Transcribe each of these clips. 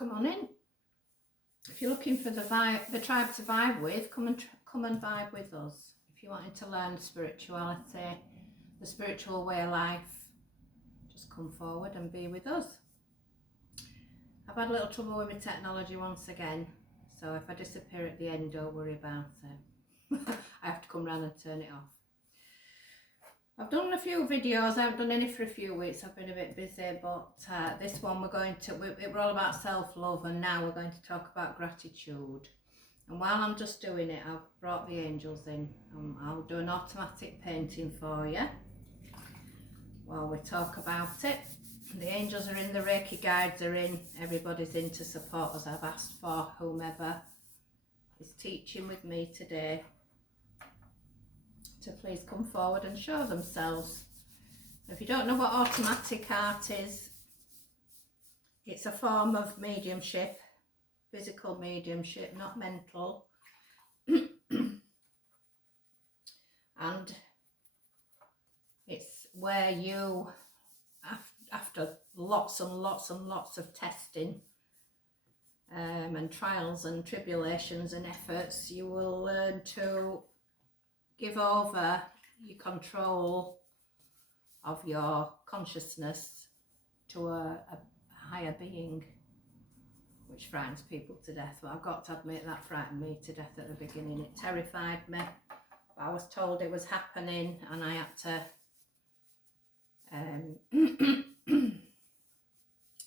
come on in. If you're looking for the tribe to vibe with, come and vibe with us. If you're wanting to learn spirituality, the spiritual way of life, just come forward and be with us. I've had a little trouble with my technology once again, so if I disappear at the end, don't worry about it. I have to come round and turn it off. I've done a few videos, I haven't done any for a few weeks, I've been a bit busy, but this one we're all about self-love, and now we're going to talk about gratitude. And while I'm just doing it, I've brought the angels in. I'll do an automatic painting for you while we talk about it. The angels are in, the Reiki guides are in, everybody's in to support us. I've asked for whomever is teaching with me today to please come forward and show themselves. If you don't know what automatic art is, it's a form of mediumship, physical mediumship, not mental. And it's where you, after lots and lots and lots of testing and trials and tribulations and efforts, you will learn to give over your control of your consciousness to a higher being, which frightens people to death. Well, I've got to admit that frightened me to death at the beginning. It terrified me. I was told it was happening, and I had to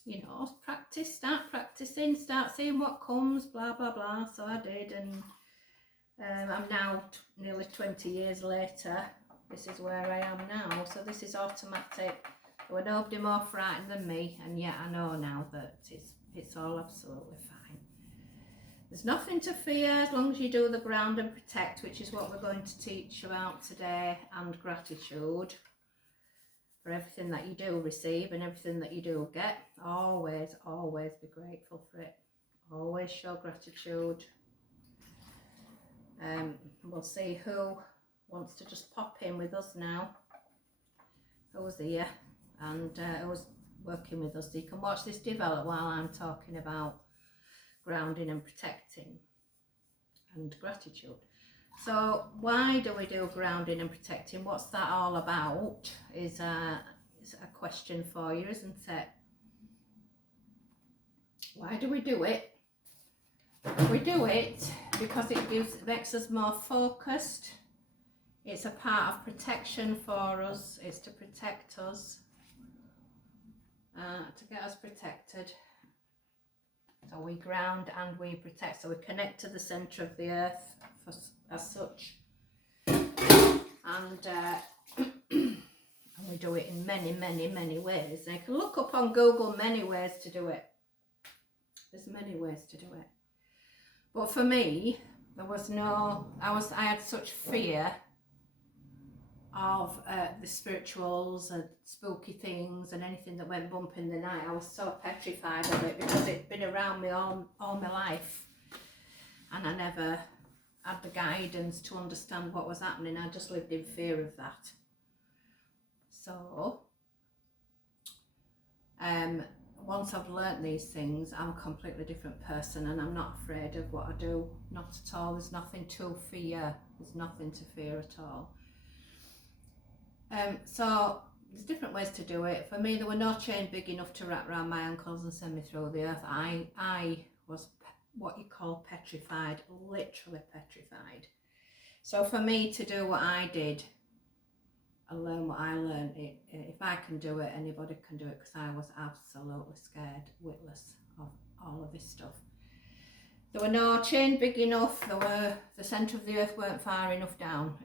you know, start practicing, start seeing what comes, blah blah blah. So I did, and I'm now nearly 20 years later. This is where I am now. So this is automatic. There were nobody more frightened than me, and yet I know now that it's all absolutely fine. There's nothing to fear as long as you do the ground and protect, which is what we're going to teach about today, and gratitude for everything that you do receive and everything that you do get. Always be grateful for it. Always show gratitude. We'll see who wants to just pop in with us now, who's here and who's working with us. So you can watch this develop while I'm talking about grounding and protecting and gratitude. So why do we do grounding and protecting? What's that all about is a question for you, isn't it? Why do we do it? We do it because it makes us more focused. It's a part of protection for us. It's to protect us, to get us protected. So we ground and we protect. So we connect to the centre of the earth as such. And we do it in many ways. And you can look up on Google many ways to do it. There's many ways to do it. But for me, there was no, I had such fear of the spirituals and spooky things and anything that went bump in the night. I was so petrified of it because it'd been around me all my life, and I never had the guidance to understand what was happening. I just lived in fear of that. So once I've learnt these things, I'm a completely different person, and I'm not afraid of what I do, not at all. There's nothing to fear. There's nothing to fear at all. So there's different ways to do it. For me, there were no chain big enough to wrap around my ankles and send me through the earth. I was what you call petrified, literally petrified. So for me to do what I did and learn what I learned, if I can do it, anybody can do it, because I was absolutely scared witless of all of this stuff. There were no chain big enough. The centre of the earth weren't far enough down.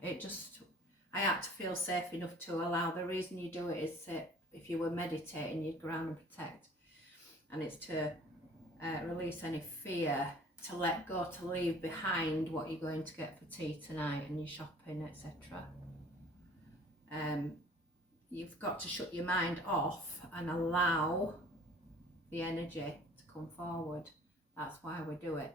I had to feel safe enough to allow. The reason you do it is if you were meditating, you'd ground and protect, and it's to release any fear, to let go, to leave behind what you're going to get for tea tonight and your shopping, etc. You've got to shut your mind off and allow the energy to come forward. That's why we do it.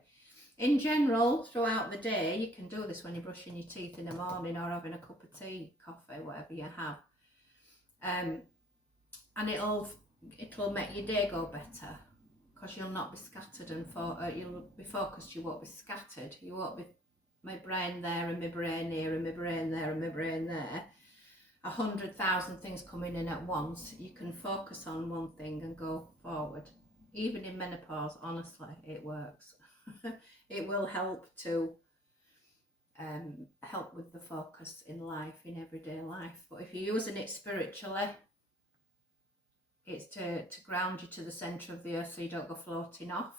In general, throughout the day, you can do this when you're brushing your teeth in the morning or having a cup of tea, coffee, whatever you have. And it'll make your day go better, because you'll not be scattered and you'll be focused, you won't be scattered. You won't be my brain there and my brain here and my brain there and my brain there. 100,000 things coming in at once. You can focus on one thing and go forward. Even in menopause, honestly, it works. It will help to help with the focus in life, in everyday life. But if you're using it spiritually, it's to ground you to the centre of the earth so you don't go floating off.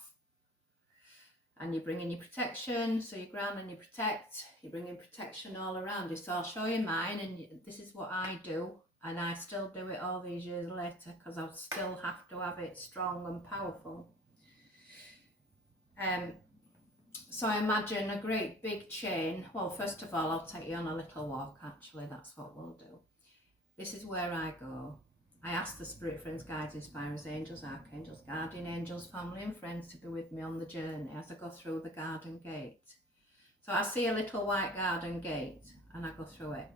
And you bring in your protection, so you ground and you protect. You bring in protection all around you. So I'll show you mine, and this is what I do, and I still do it all these years later because I still have to have it strong and powerful. So I imagine a great big chain. Well, first of all, I'll take you on a little walk, actually. That's what we'll do. This is where I go. I ask the spirit friends, guides, inspirers, angels, archangels, guardian angels, family and friends to be with me on the journey as I go through the garden gate. So I see a little white garden gate and I go through it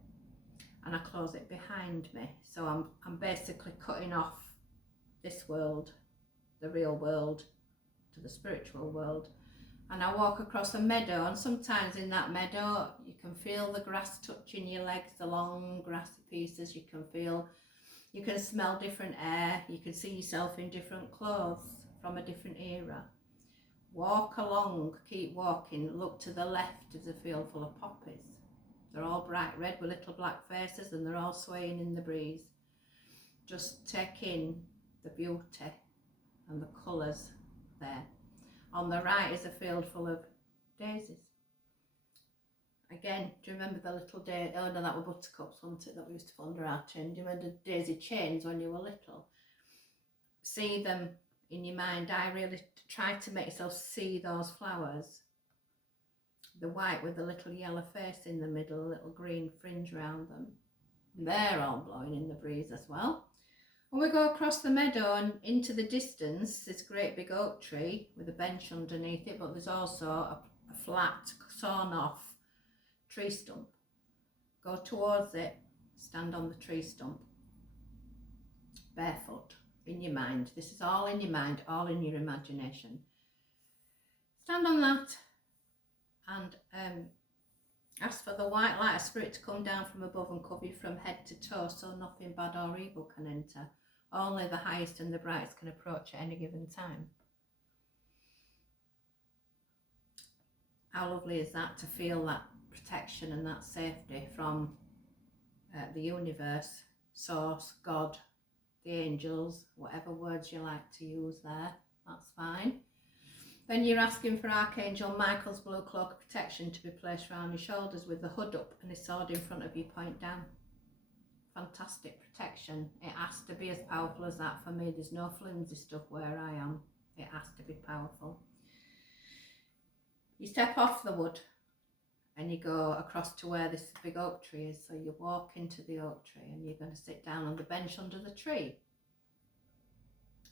and I close it behind me. So I'm basically cutting off this world, the real world, to the spiritual world. And I walk across a meadow, and sometimes in that meadow you can feel the grass touching your legs, the long grassy pieces. You can smell different air, you can see yourself in different clothes from a different era. Walk along, keep walking, look to the left is a field full of poppies. They're all bright red with little black faces and they're all swaying in the breeze. Just take in the beauty and the colours there. On the right is a field full of daisies. Again, do you remember the little daisy? Oh no, that were buttercups, wasn't it, that we used to put under our chin? Do you remember the daisy chains when you were little? See them in your mind. I really try to make yourself see those flowers. The white with the little yellow face in the middle, a little green fringe around them. They're all blowing in the breeze as well. And we go across the meadow and into the distance, this great big oak tree with a bench underneath it, but there's also a flat, sawn off tree stump. Go towards it, stand on the tree stump, barefoot, in your mind. This is all in your mind, all in your imagination. Stand on that and ask for the white light of spirit to come down from above and cover you from head to toe so nothing bad or evil can enter. Only the highest and the brightest can approach at any given time. How lovely is that, to feel that protection and that safety from the universe, source, God, the angels, whatever words you like to use there, that's fine. Then you're asking for Archangel Michael's blue cloak of protection to be placed around your shoulders with the hood up and his sword in front of you, point down. Fantastic protection. It has to be as powerful as that for me. There's no flimsy stuff where I am. It has to be powerful. You step off the wood and you go across to where this big oak tree is. So you walk into the oak tree and you're going to sit down on the bench under the tree.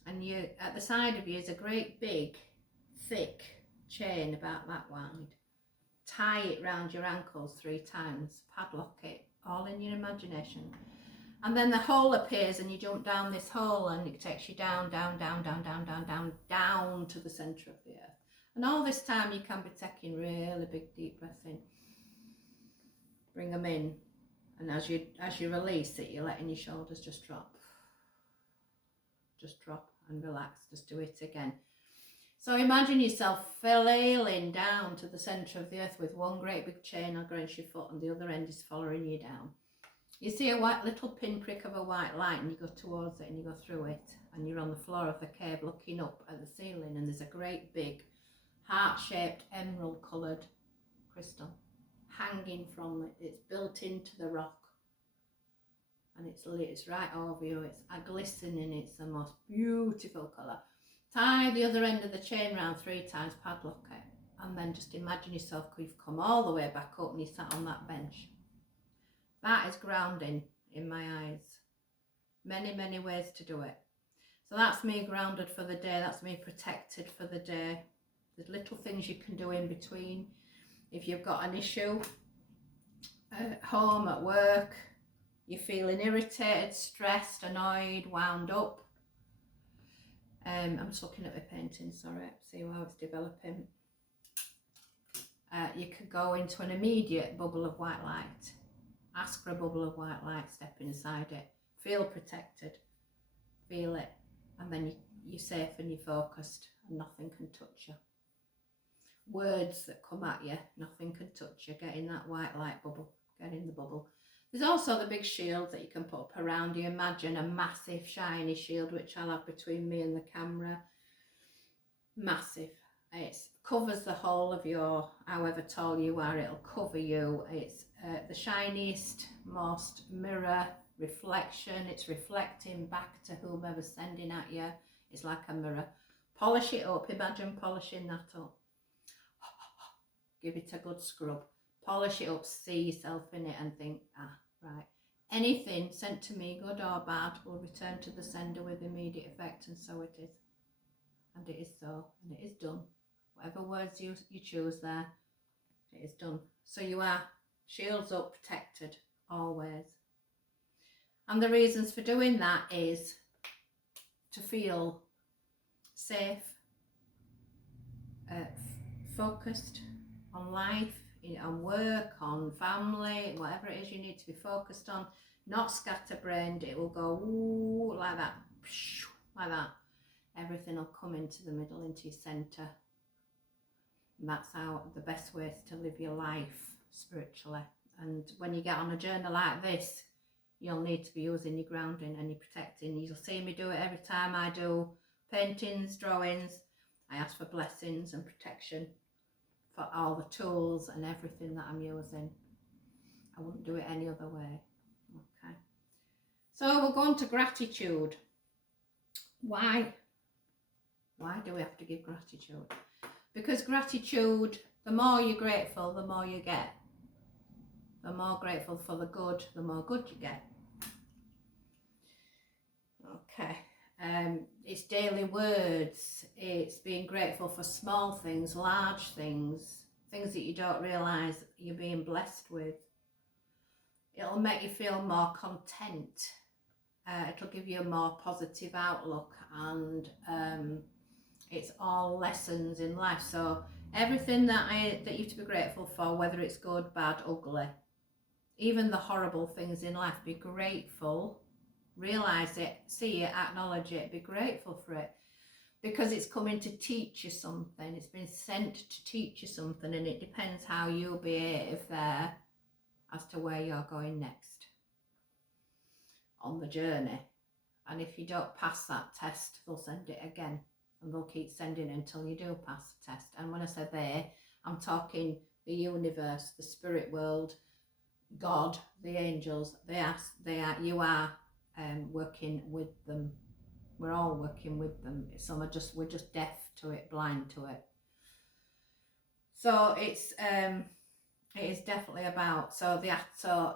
And you, at the side of you is a great big, thick chain about that wide. Tie it round your ankles 3 times, padlock it, all in your imagination. And then the hole appears and you jump down this hole and it takes you down, down, down, down, down, down, down, down to the centre of the earth. And all this time you can be taking really big deep breaths in. Bring them in, and as you release it, you're letting your shoulders just drop. Just drop and relax, just do it again. So imagine yourself flailing down to the centre of the earth with one great big chain against your foot and the other end is following you down. You see a white little pinprick of a white light and you go towards it and you go through it and you're on the floor of the cave looking up at the ceiling and there's a great big heart-shaped emerald coloured crystal hanging from it. It's built into the rock and it's right over you. It's a glistening, it's the most beautiful colour. Tie the other end of the chain round 3 times, padlock it, and then just imagine yourself, you've come all the way back up and you sat on that bench. That is grounding in my eyes. Many, many ways to do it. So that's me grounded for the day, that's me protected for the day. There's little things you can do in between. If you've got an issue at home, at work, you're feeling irritated, stressed, annoyed, wound up, I'm just looking at my painting, sorry, see how it's developing. You could go into an immediate bubble of white light. Ask for a bubble of white light, step inside it, feel protected, feel it, and then you're safe and you're focused and nothing can touch you. Words that come at you, nothing can touch you. Get in that white light bubble, get in the bubble. There's also the big shield that you can put up around you. Imagine a massive shiny shield, which I'll have between me and the camera. Massive. It covers the whole of your, however tall you are, it'll cover you. It's the shiniest, most mirror reflection. It's reflecting back to whomever's sending at you. It's like a mirror. Polish it up. Imagine polishing that up. Give it a good scrub. Polish it up, see yourself in it and think, right. Anything sent to me, good or bad, will return to the sender with immediate effect, and so it is. And it is so, and it is done. Whatever words you choose there, it is done. So you are shields up, protected, always. And the reasons for doing that is to feel safe, focused on life, on work, on family, whatever it is you need to be focused on, not scatterbrained. It will go ooh, like that, like that. Everything will come into the middle, into your centre. And that's how the best way is to live your life spiritually. And when you get on a journey like this, you'll need to be using your grounding and your protecting. You'll see me do it every time I do paintings, drawings. I ask for blessings and protection for all the tools and everything that I'm using. I wouldn't do it any other way. Okay. So we'll go on to gratitude. Why? Why do we have to give gratitude? Because gratitude, the more you're grateful, the more you get. The more grateful for the good, the more good you get. Okay. It's daily words. It's being grateful for small things, large things, things that you don't realise you're being blessed with. It'll make you feel more content. It'll give you a more positive outlook, and it's all lessons in life. So everything that you have to be grateful for, whether it's good, bad, ugly, even the horrible things in life, be grateful, realise it, see it, acknowledge it, be grateful for it, because it's coming to teach you something. It's been sent to teach you something, and it depends how you behave there as to where you're going next on the journey. And if you don't pass that test, they'll send it again, and they'll keep sending it until you do pass the test. And when I say they, I'm talking the universe, the spirit world, God, the angels. You are working with them. We're all working with them. Some are we're just deaf to it, blind to it. So it is definitely about, so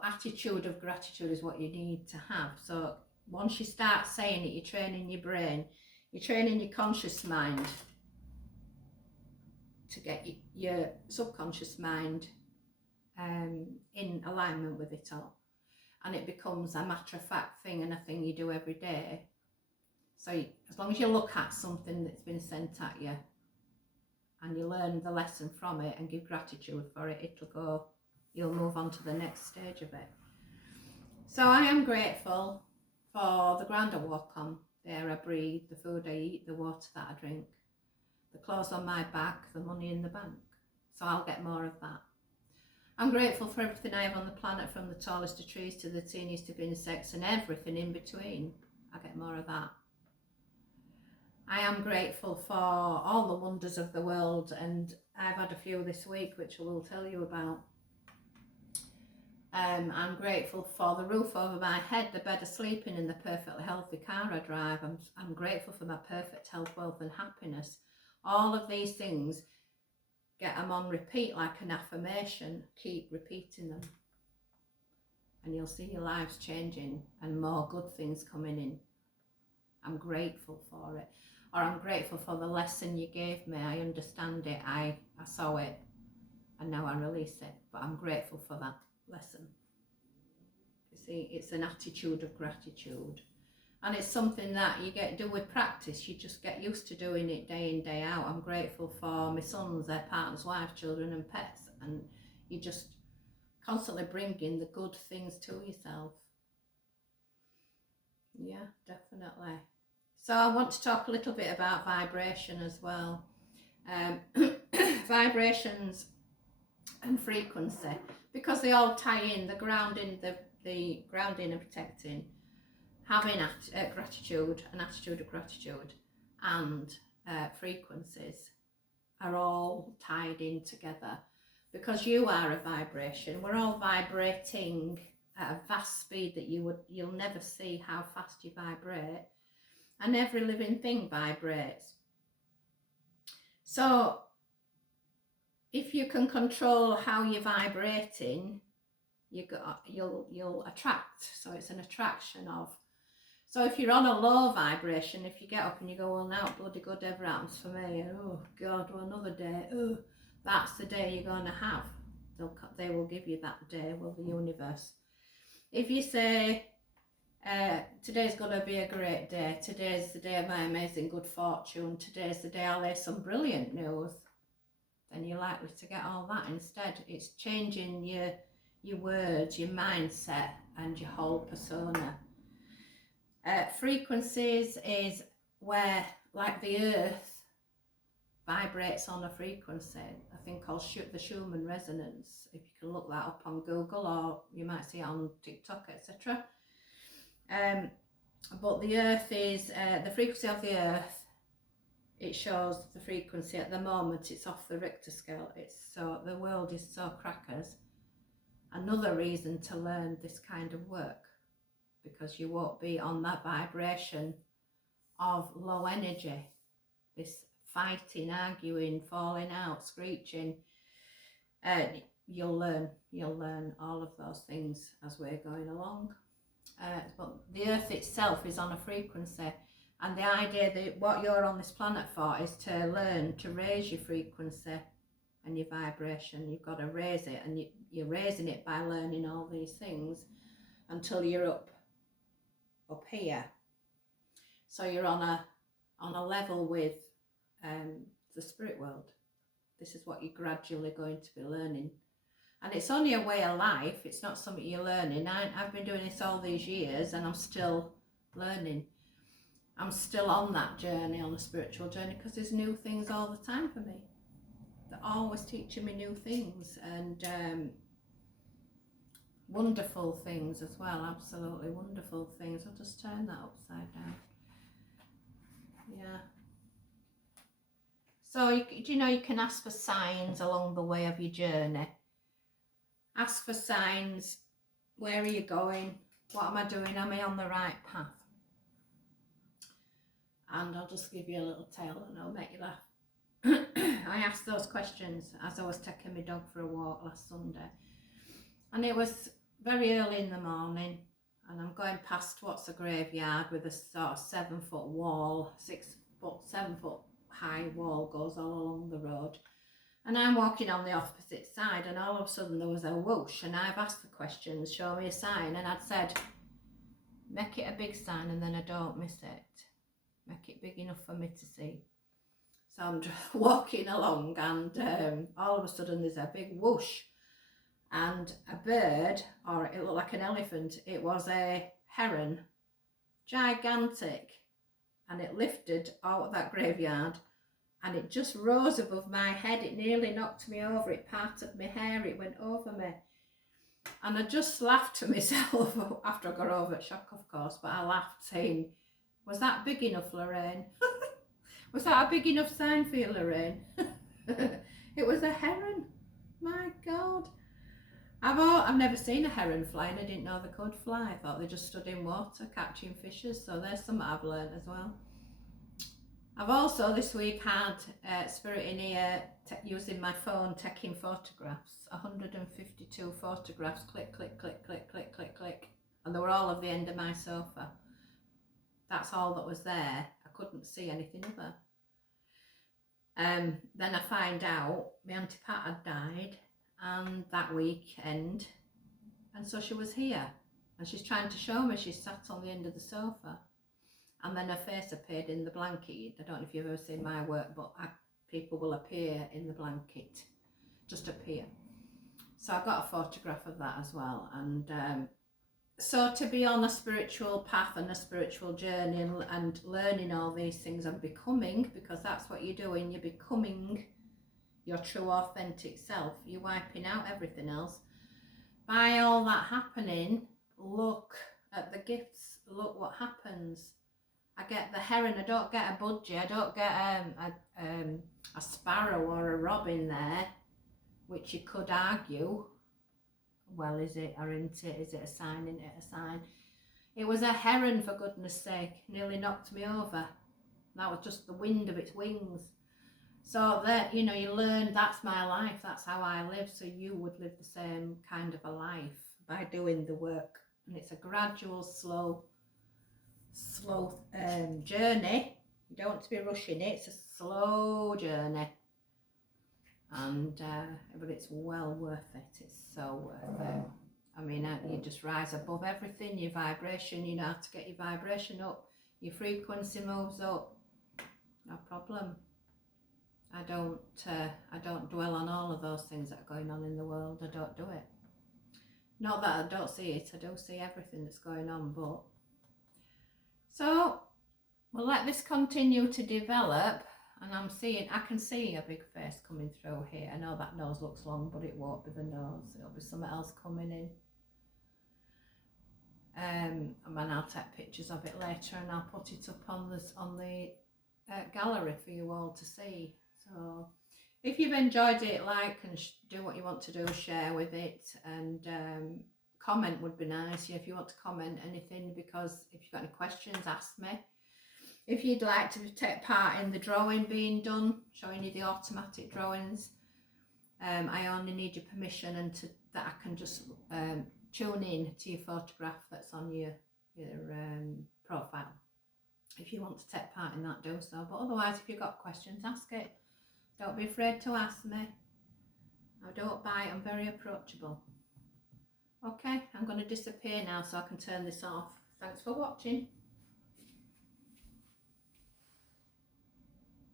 attitude of gratitude is what you need to have. So once you start saying it, you're training your brain, you're training your conscious mind to get your subconscious mind in alignment with it all, and it becomes a matter-of-fact thing and a thing you do every day. So as long as you look at something that's been sent at you and you learn the lesson from it and give gratitude for it, you'll move on to the next stage of it. So I am grateful for the ground I walk on, the air I breathe, the food I eat, the water that I drink, the clothes on my back, the money in the bank. So I'll get more of that. I'm grateful for everything I have on the planet, from the tallest of trees to the teeniest of insects and everything in between. I get more of that. I am grateful for all the wonders of the world, and I've had a few this week which I will tell you about. I'm grateful for the roof over my head, the bed of sleeping, and the perfectly healthy car I drive. I'm grateful for my perfect health, wealth and happiness. All of these things, get them on repeat like an affirmation. Keep repeating them, and you'll see your lives changing and more good things coming in. I'm grateful for it. Or I'm grateful for the lesson you gave me. I understand it, I saw it, and now I release it. But I'm grateful for that lesson. You see, it's an attitude of gratitude. And it's something that you do with practice. You just get used to doing it day in, day out. I'm grateful for my sons, their partners, wives, children and pets. And you just constantly bringing the good things to yourself. Yeah, definitely. So I want to talk a little bit about vibration as well. Vibrations and frequency, because they all tie in. The grounding, the grounding and protecting, having gratitude, an attitude of gratitude, and frequencies are all tied in together, because you are a vibration. We're all vibrating at a vast speed that you'll never see how fast you vibrate, and every living thing vibrates. So if you can control how you're vibrating, you'll attract. So it's an attraction of. So if you're on a low vibration, if you get up and you go, well, now bloody good ever happens for me, and oh God, well, another day, oh, that's the day you're going to have. They will give you that day, will the universe. If you say, today's going to be a great day, today's the day of my amazing good fortune, today's the day I'll hear some brilliant news, then you're likely to get all that instead. It's changing your words, your mindset, and your whole persona. Frequencies is where, like the earth vibrates on a frequency, a thing called the Schumann resonance. If you can look that up on Google, or you might see it on TikTok, etc. But the earth is, the frequency of the earth, it shows the frequency at the moment, it's off the Richter scale. The world is so crackers. Another reason to learn this kind of work, because you won't be on that vibration of low energy, this fighting, arguing, falling out, screeching. You'll learn all of those things as we're going along. But the earth itself is on a frequency, and the idea that what you're on this planet for is to learn to raise your frequency and your vibration. You've got to raise it, and you're raising it by learning all these things until you're up here. So you're on a level with the spirit world. This is what you're gradually going to be learning. And it's only a way of life. It's not something you're learning. I've been doing this all these years, and I'm still learning. I'm still on that journey, on a spiritual journey, because there's new things all the time for me. They're always teaching me new things, and wonderful things as well. Absolutely wonderful things. I'll just turn that upside down. Yeah. So you can ask for signs along the way of your journey. Ask for signs. Where are you going? What am I doing? Am I on the right path? And I'll just give you a little tale and I'll make you laugh. I asked those questions as I was taking my dog for a walk last Sunday. And it was very early in the morning, and I'm going past what's a graveyard with a sort of 7-foot wall, 7-foot high wall goes all along the road. And I'm walking on the opposite side, and all of a sudden there was a whoosh, and I've asked the questions, show me a sign, and I'd said, make it a big sign and then I don't miss it. Make it big enough for me to see. So I'm walking along, and all of a sudden there's a big whoosh, and a bird, or it looked like an elephant, it was a heron, gigantic, and it lifted out of that graveyard, and it just rose above my head. It nearly knocked me over. It parted my hair. It went over me. And I just laughed to myself after I got over it, shock of course, but I laughed saying, was that big enough, Lorraine? Was that a big enough sign for you, Lorraine? It was a heron. My God. I've never seen a heron fly, and I didn't know they could fly. I thought they just stood in water catching fishes, so there's something I've learned as well. I've also this week had Spirit in here using my phone taking photographs, 152 photographs, click, click, click, click, click, click, click, and they were all of the end of my sofa. That's all that was there. I couldn't see anything other. Then I find out my Auntie Pat had died, and that weekend, and so she was here, and she's trying to show me. She's sat on the end of the sofa. and then her face appeared in the blanket. I don't know if you've ever seen my work, but people will appear in the blanket, just appear. So I got a photograph of that as well. And so to be on a spiritual path and a spiritual journey and learning all these things and becoming, because that's what you're doing, you're becoming your true authentic self, you're wiping out everything else. By all that happening, look at the gifts, look what happens. I get the heron, I don't get a budgie, I don't get a sparrow or a robin there, which you could argue, well, is it or isn't it? Is it a sign? Isn't it a sign? It was a heron, for goodness sake, nearly knocked me over. That was just the wind of its wings. So that, you know, you learn, that's my life, that's how I live, so you would live the same kind of a life by doing the work. And it's a gradual, slow journey. You don't want to be rushing it, it's a slow journey. And but it's well worth it, it's so worth it. I mean, you just rise above everything, your vibration, you know how to get your vibration up, your frequency moves up, no problem. I don't dwell on all of those things that are going on in the world. I don't do it. Not that I don't see it, I do see everything that's going on, but so we'll let this continue to develop. And I can see a big face coming through here. I know that nose looks long, but it won't be the nose, it'll be something else coming in. And I'll take pictures of it later and I'll put it up on the gallery for you all to see. So if you've enjoyed it, like and do what you want to do, share with it, and comment would be nice. If you want to comment anything, because if you've got any questions, ask me. If you'd like to take part in the drawing being done, showing you the automatic drawings, I only need your permission and that I can just tune in to your photograph that's on your profile. If you want to take part in that, do so. But otherwise, if you've got questions, ask it. Don't be afraid to ask me. I don't bite, I'm very approachable. Okay, I'm going to disappear now so I can turn this off. Thanks for watching.